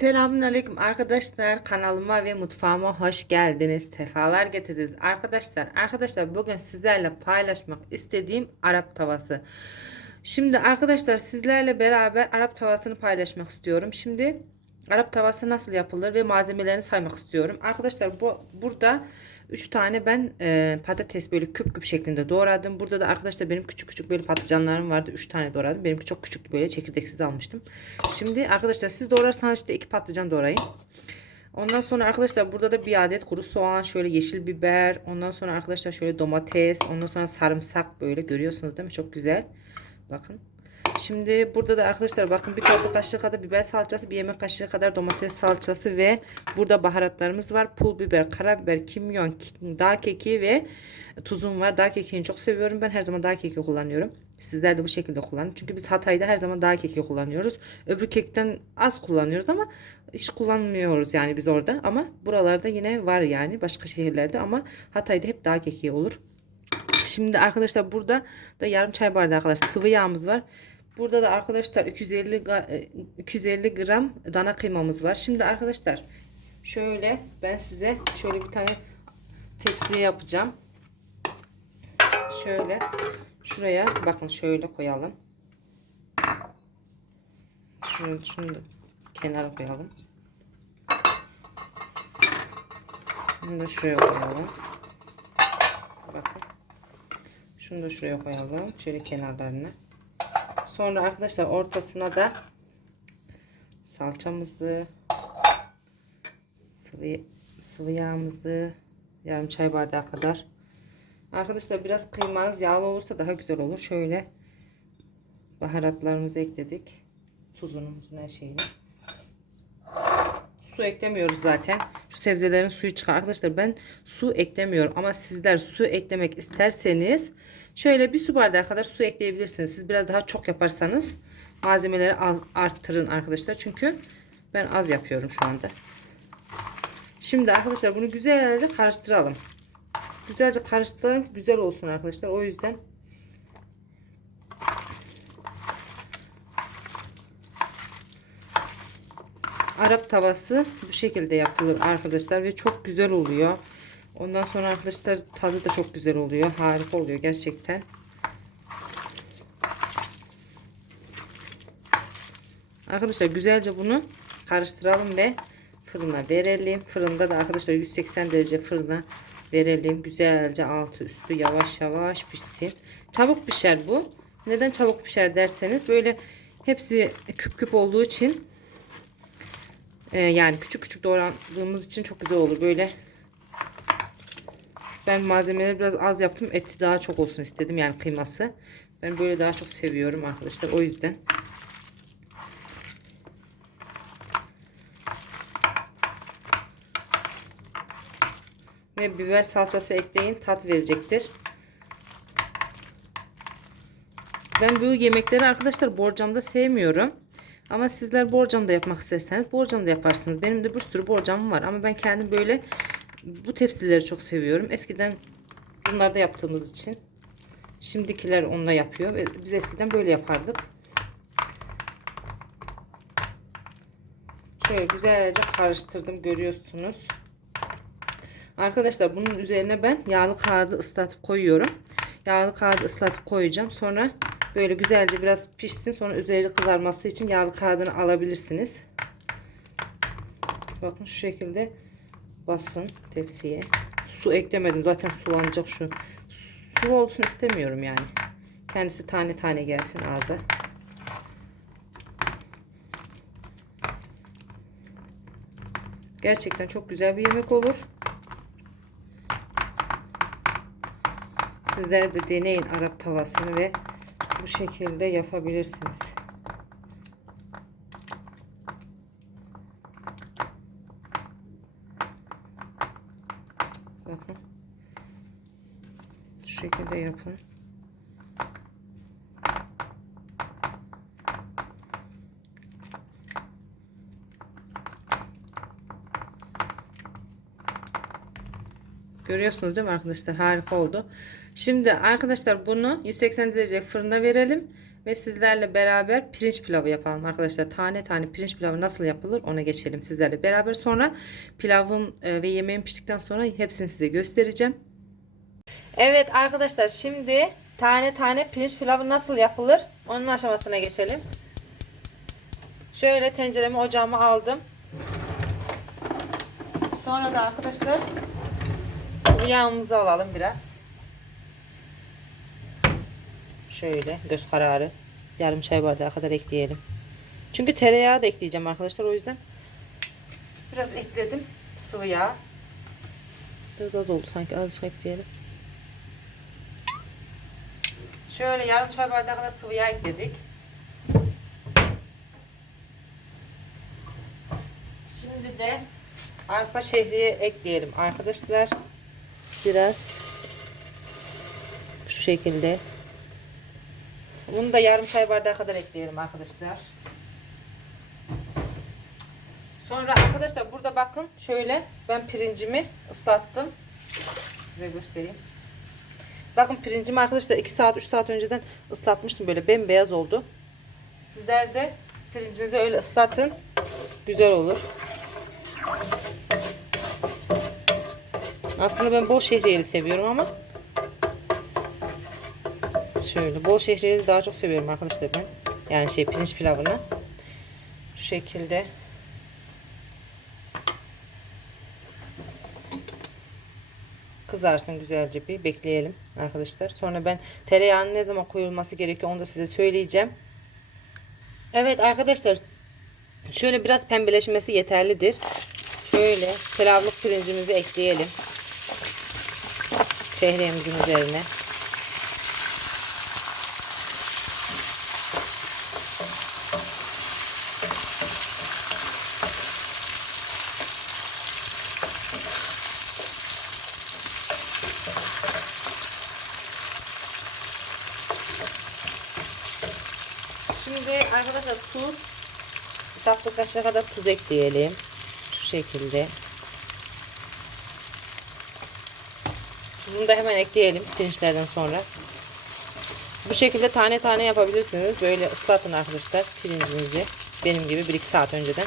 Selamünaleyküm arkadaşlar kanalıma ve mutfağıma hoş geldiniz. Sefalar getirdiniz arkadaşlar. Arkadaşlar bugün sizlerle paylaşmak istediğim Arap tavası. Şimdi arkadaşlar sizlerle beraber Arap tavasını paylaşmak istiyorum. Şimdi Arap tavası nasıl yapılır ve malzemelerini saymak istiyorum. Arkadaşlar bu burada 3 tane ben e, patates böyle küp küp şeklinde doğradım. Burada da arkadaşlar benim küçük küçük böyle patlıcanlarım vardı. 3 tane doğradım. Benimki çok küçüktü böyle çekirdeksiz almıştım. Şimdi arkadaşlar siz doğrarsanız işte 2 patlıcan doğrayın. Ondan sonra arkadaşlar burada da bir adet kuru soğan, şöyle yeşil biber, ondan sonra arkadaşlar şöyle domates, ondan sonra sarımsak böyle görüyorsunuz değil mi? Çok güzel. Bakın. Şimdi burada da arkadaşlar bakın bir tatlı kaşığı kadar biber salçası, bir yemek kaşığı kadar domates salçası ve burada baharatlarımız var. Pul biber, karabiber, kimyon, dağ keki ve tuzum var. Dağ kekiğini çok seviyorum. Ben her zaman dağ keki kullanıyorum. Sizler de bu şekilde kullanın. Çünkü biz Hatay'da her zaman dağ keki kullanıyoruz. Öbür kekten az kullanıyoruz ama hiç kullanmıyoruz yani biz orada. Ama buralarda yine var yani başka şehirlerde ama Hatay'da hep dağ keki olur. Şimdi arkadaşlar burada da yarım çay bardağı kadar sıvı yağımız var. Burada da arkadaşlar 250 ga- e, 250 gram dana kıymamız var. Şimdi arkadaşlar şöyle ben size şöyle bir tane tepsiye yapacağım. Şöyle şuraya bakın şöyle koyalım. Şunu, şunu da kenara koyalım. Bunu da şuraya koyalım. Bakın. Şunu da şuraya koyalım. Şöyle kenarlarına. Sonra arkadaşlar ortasına da salçamızı sıvı, sıvı yağımızı yarım çay bardağı kadar. Arkadaşlar biraz kıymanız yağlı olursa daha güzel olur. Şöyle baharatlarımızı ekledik. Tuzunumuzun her şeyini. Su eklemiyoruz zaten. Şu sebzelerin suyu çıkar. Arkadaşlar ben su eklemiyorum. Ama sizler su eklemek isterseniz şöyle bir su bardağı kadar su ekleyebilirsiniz. Siz biraz daha çok yaparsanız malzemeleri al- arttırın arkadaşlar. Çünkü ben az yapıyorum şu anda. Şimdi arkadaşlar bunu güzelce karıştıralım. Güzelce karıştıralım. Güzel olsun arkadaşlar. O yüzden Arap tavası bu şekilde yapılır arkadaşlar ve çok güzel oluyor. Ondan sonra arkadaşlar tadı da çok güzel oluyor. Harika oluyor gerçekten. Arkadaşlar güzelce bunu karıştıralım ve fırına verelim. Fırında da arkadaşlar 180 derece fırına verelim. Güzelce altı üstü yavaş yavaş pişsin. Çabuk pişer bu. Neden çabuk pişer derseniz böyle hepsi küp küp olduğu için ee, yani küçük küçük doğradığımız için çok güzel olur. Böyle ben malzemeleri biraz az yaptım. Eti daha çok olsun istedim. Yani kıyması. Ben böyle daha çok seviyorum arkadaşlar. O yüzden. Ve biber salçası ekleyin. Tat verecektir. Ben bu yemekleri arkadaşlar borcamda sevmiyorum. Ama sizler borcamda yapmak isterseniz borcamda yaparsınız. Benim de bir sürü borcamım var. Ama ben kendim böyle bu tepsileri çok seviyorum. Eskiden bunlarda yaptığımız için. Şimdikiler onunla yapıyor. Biz eskiden böyle yapardık. Şöyle güzelce karıştırdım görüyorsunuz. Arkadaşlar bunun üzerine ben yağlı kağıdı ıslatıp koyuyorum. Yağlı kağıdı ıslatıp koyacağım. Sonra böyle güzelce biraz pişsin. Sonra üzeri kızarması için yağlı kağıdını alabilirsiniz. Bakın şu şekilde basın tepsiye. Su eklemedim. Zaten sulanacak şu. Su olsun istemiyorum yani. Kendisi tane tane gelsin ağza. Gerçekten çok güzel bir yemek olur. Sizler de deneyin Arap tavasını ve bu şekilde yapabilirsiniz. Bakın. Şu şekilde yapın. Görüyorsunuz değil mi arkadaşlar? Harika oldu. Şimdi arkadaşlar bunu 180 derece fırına verelim. ve sizlerle beraber pirinç pilavı yapalım arkadaşlar. Tane tane pirinç pilavı nasıl yapılır ona geçelim sizlerle beraber. Sonra pilavım e, ve yemeğim piştikten sonra hepsini size göstereceğim. Evet arkadaşlar şimdi tane tane pirinç pilavı nasıl yapılır onun aşamasına geçelim. Şöyle tenceremi ocağıma aldım. Sonra da arkadaşlar yağımızı alalım biraz. Şöyle göz kararı yarım çay bardağı kadar ekleyelim. Çünkü tereyağı da ekleyeceğim arkadaşlar o yüzden biraz ekledim sıvı yağ. Biraz az oldu sanki azıcık ekleyelim. Şöyle yarım çay bardağı kadar sıvı yağ ekledik. Şimdi de arpa şehriye ekleyelim arkadaşlar. Biraz şu şekilde. Bunu da yarım çay bardağı kadar ekleyelim arkadaşlar. Sonra arkadaşlar burada bakın şöyle ben pirincimi ıslattım. Size göstereyim. Bakın pirincimi arkadaşlar 2 saat 3 saat önceden ıslatmıştım böyle bembeyaz oldu. Sizler de pirincinizi öyle ıslatın. Güzel olur. Aslında ben bol şehriyeli seviyorum ama şöyle bol şehriyeli daha çok seviyorum arkadaşlar ben. Yani şey pirinç pilavını. Şu şekilde kızarsın güzelce bir bekleyelim arkadaşlar. Sonra ben tereyağının ne zaman koyulması gerekiyor onu da size söyleyeceğim. Evet arkadaşlar şöyle biraz pembeleşmesi yeterlidir. Şöyle pilavlık pirincimizi ekleyelim. Şehriyemizin üzerine. Şimdi arkadaşlar tuz tatlı kaşığı kadar tuz ekleyelim. Şu şekilde. Tuzunu da hemen ekleyelim pirinçlerden sonra. Bu şekilde tane tane yapabilirsiniz. Böyle ıslatın arkadaşlar pirincinizi. Benim gibi 1-2 saat önceden.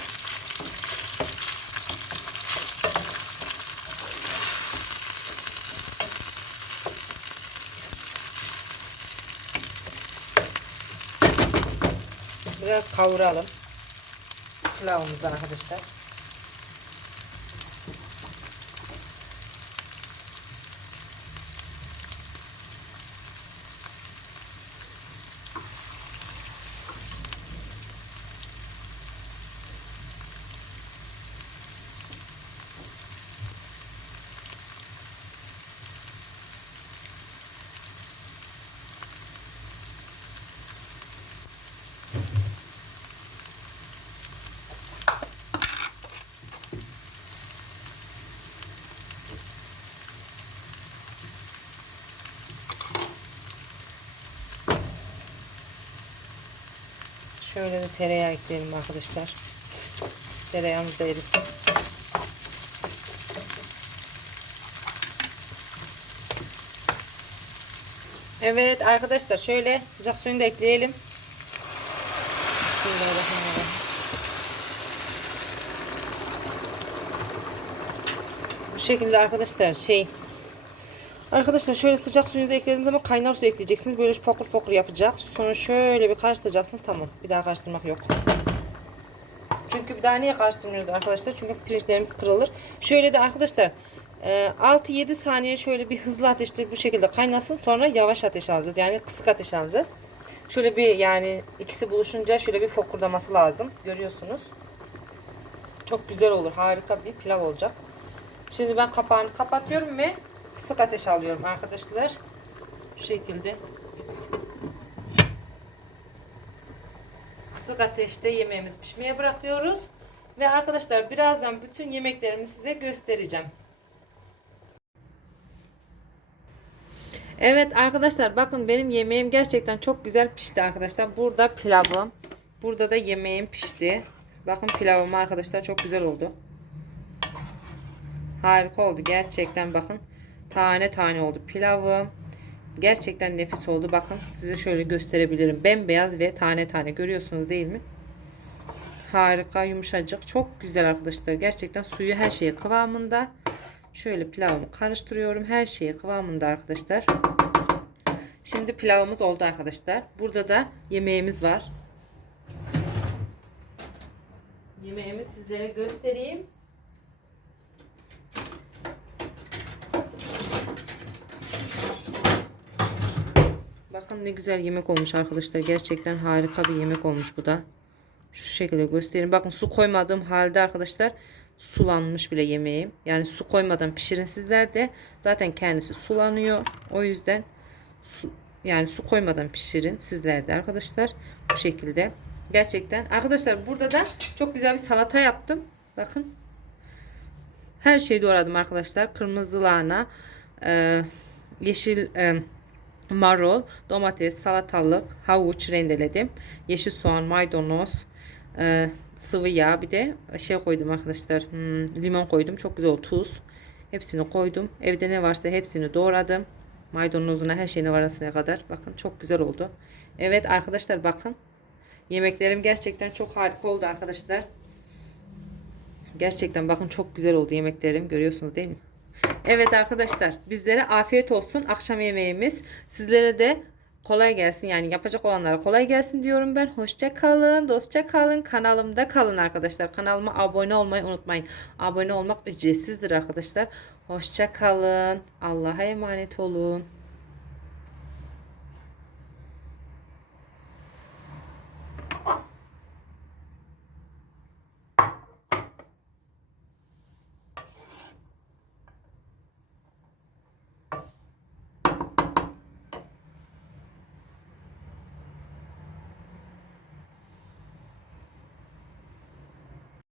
Biraz kavuralım. Pilavımızdan arkadaşlar. Şöyle de tereyağı ekleyelim arkadaşlar. Tereyağımız da erisin. Evet arkadaşlar şöyle sıcak suyunu da ekleyelim. Bu şekilde arkadaşlar şey Arkadaşlar şöyle sıcak suyunuzu eklediğiniz zaman kaynar su ekleyeceksiniz. Böyle fokur fokur yapacak. Sonra şöyle bir karıştıracaksınız. Tamam. Bir daha karıştırmak yok. Çünkü bir daha niye karıştırmıyoruz arkadaşlar? Çünkü pirinçlerimiz kırılır. Şöyle de arkadaşlar 6-7 saniye şöyle bir hızlı ateşte bu şekilde kaynasın. Sonra yavaş ateş alacağız. Yani kısık ateş alacağız. Şöyle bir yani ikisi buluşunca şöyle bir fokurdaması lazım. Görüyorsunuz. Çok güzel olur. Harika bir pilav olacak. Şimdi ben kapağını kapatıyorum ve kısık ateş alıyorum arkadaşlar. Şu şekilde. Kısık ateşte yemeğimizi pişmeye bırakıyoruz. Ve arkadaşlar birazdan bütün yemeklerimi size göstereceğim. Evet arkadaşlar bakın benim yemeğim gerçekten çok güzel pişti arkadaşlar. Burada pilavım. Burada da yemeğim pişti. Bakın pilavım arkadaşlar çok güzel oldu. Harika oldu gerçekten bakın. Tane tane oldu pilavım. Gerçekten nefis oldu. Bakın size şöyle gösterebilirim. Bembeyaz ve tane tane görüyorsunuz değil mi? Harika, yumuşacık. Çok güzel arkadaşlar. Gerçekten suyu her şeye kıvamında. Şöyle pilavımı karıştırıyorum. Her şeye kıvamında arkadaşlar. Şimdi pilavımız oldu arkadaşlar. Burada da yemeğimiz var. Yemeğimi sizlere göstereyim. Bakın ne güzel yemek olmuş arkadaşlar. Gerçekten harika bir yemek olmuş bu da. Şu şekilde göstereyim. Bakın su koymadığım halde arkadaşlar sulanmış bile yemeğim. Yani su koymadan pişirin sizler de. Zaten kendisi sulanıyor. O yüzden su, yani su koymadan pişirin sizler de arkadaşlar. Bu şekilde. Gerçekten. Arkadaşlar burada da çok güzel bir salata yaptım. Bakın. Her şeyi doğradım arkadaşlar. Kırmızı lahana, e, yeşil e, marul, domates, salatalık, havuç rendeledim. Yeşil soğan, maydanoz, e, sıvı yağ bir de şey koydum arkadaşlar. hmm, limon koydum. Çok güzel. Tuz. Hepsini koydum. Evde ne varsa hepsini doğradım. Maydanozuna her şeyine varasıya kadar. Bakın çok güzel oldu. Evet arkadaşlar bakın. Yemeklerim gerçekten çok harika oldu arkadaşlar. Gerçekten bakın çok güzel oldu yemeklerim. Görüyorsunuz değil mi? Evet arkadaşlar bizlere afiyet olsun akşam yemeğimiz. Sizlere de kolay gelsin yani yapacak olanlara kolay gelsin diyorum ben. Hoşça kalın, dostça kalın. Kanalımda kalın arkadaşlar. Kanalıma abone olmayı unutmayın. Abone olmak ücretsizdir arkadaşlar. Hoşça kalın. Allah'a emanet olun.